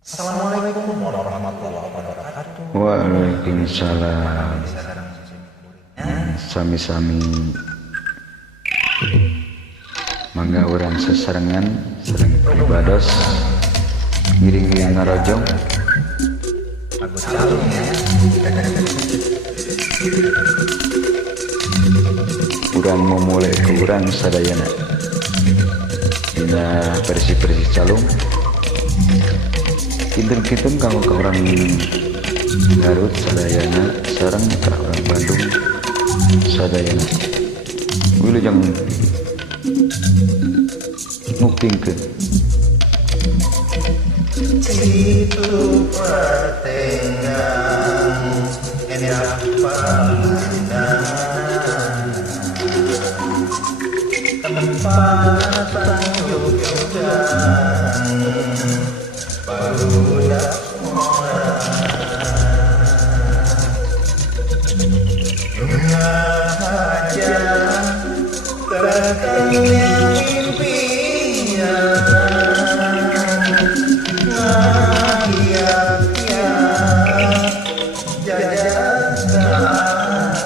Assalamualaikum warahmatullahi wabarakatuh. Waalaikumsalam. Sami-sami. Mangga orang sesarengan sereng ibados giring-giring ngarojong. Bagus calung ya. Urang memulai ke urang sadayana. Dina versi-versi calung. Kinten-kinten kamu ke orang Garut sadayana sareng ka orang Bandung sadayana. Wilujeng ngupingkeun. Itu pertengahan endah pandangan tempat tangguh-tangguhan barudak aja terkengnya impian ngahiatnya jajak datang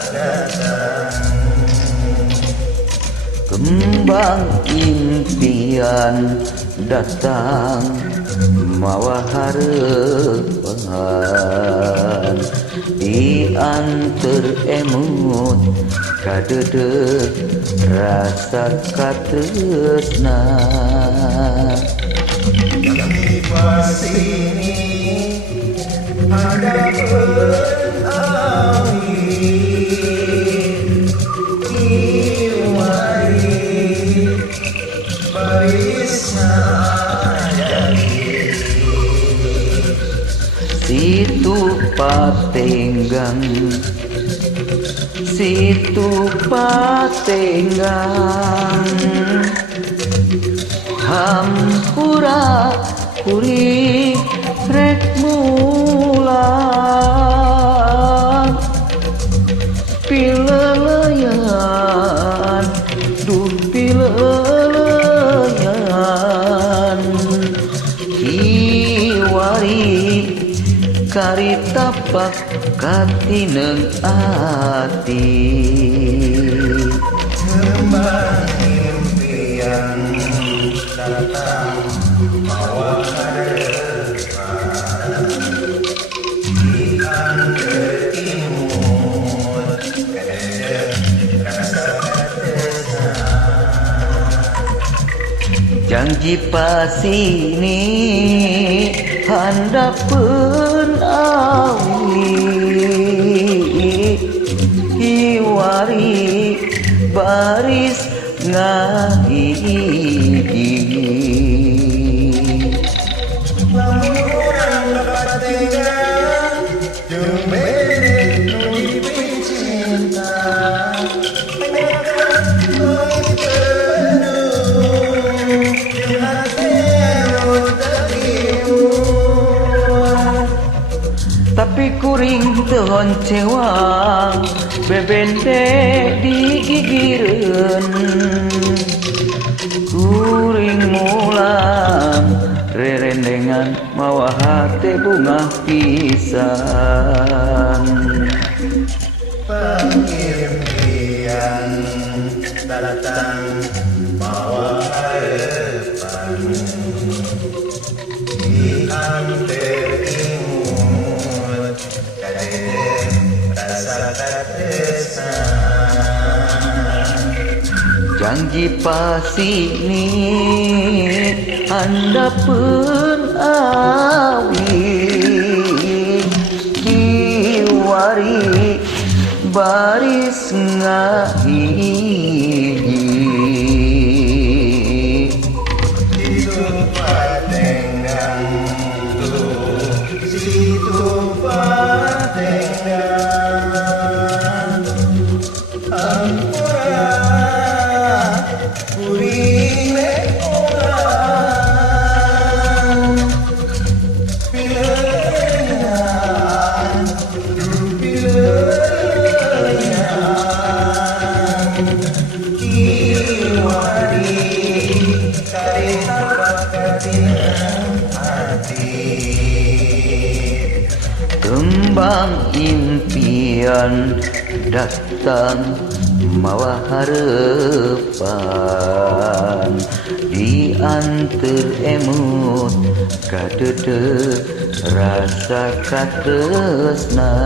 Kembang impian datang mawa hareupan diantar emut kadedeg rasa katresna yang di pas ini ada berawi kiwari barisna situ patenggang hampura kuring rek mulang pileleyan duh pileleyan kiwari karitapak katineng ati kembang impian datang bawa harapan diantar imut kadedeg rasa janji pasini handapeun awi kiwari baris ngahiji lamun dapat tinggal jeung bede nu diberi cinta penyakan langit penuh jeung hati nu tergiur tapi kuring teu honcewang bebende digigireun kuring mulang rerendengan mawa hate bunga pisan pengimpian datang bawa harapan diantar imut kadedeg rasa katresna janji pasini handapeun awi kiwari baris ngahiji itu patenggang tuh situ patenggang ampura kuring rek ulang pileleyan duh pileleyan kiwari karita bakatina hati Kembang impian datang mawa harapan di antar emut kadede rasa katresna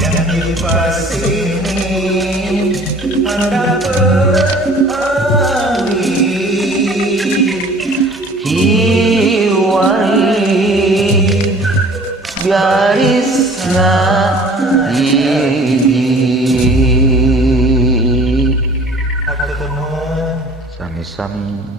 Janji pasini anda berani hiwari biarisna sami-sami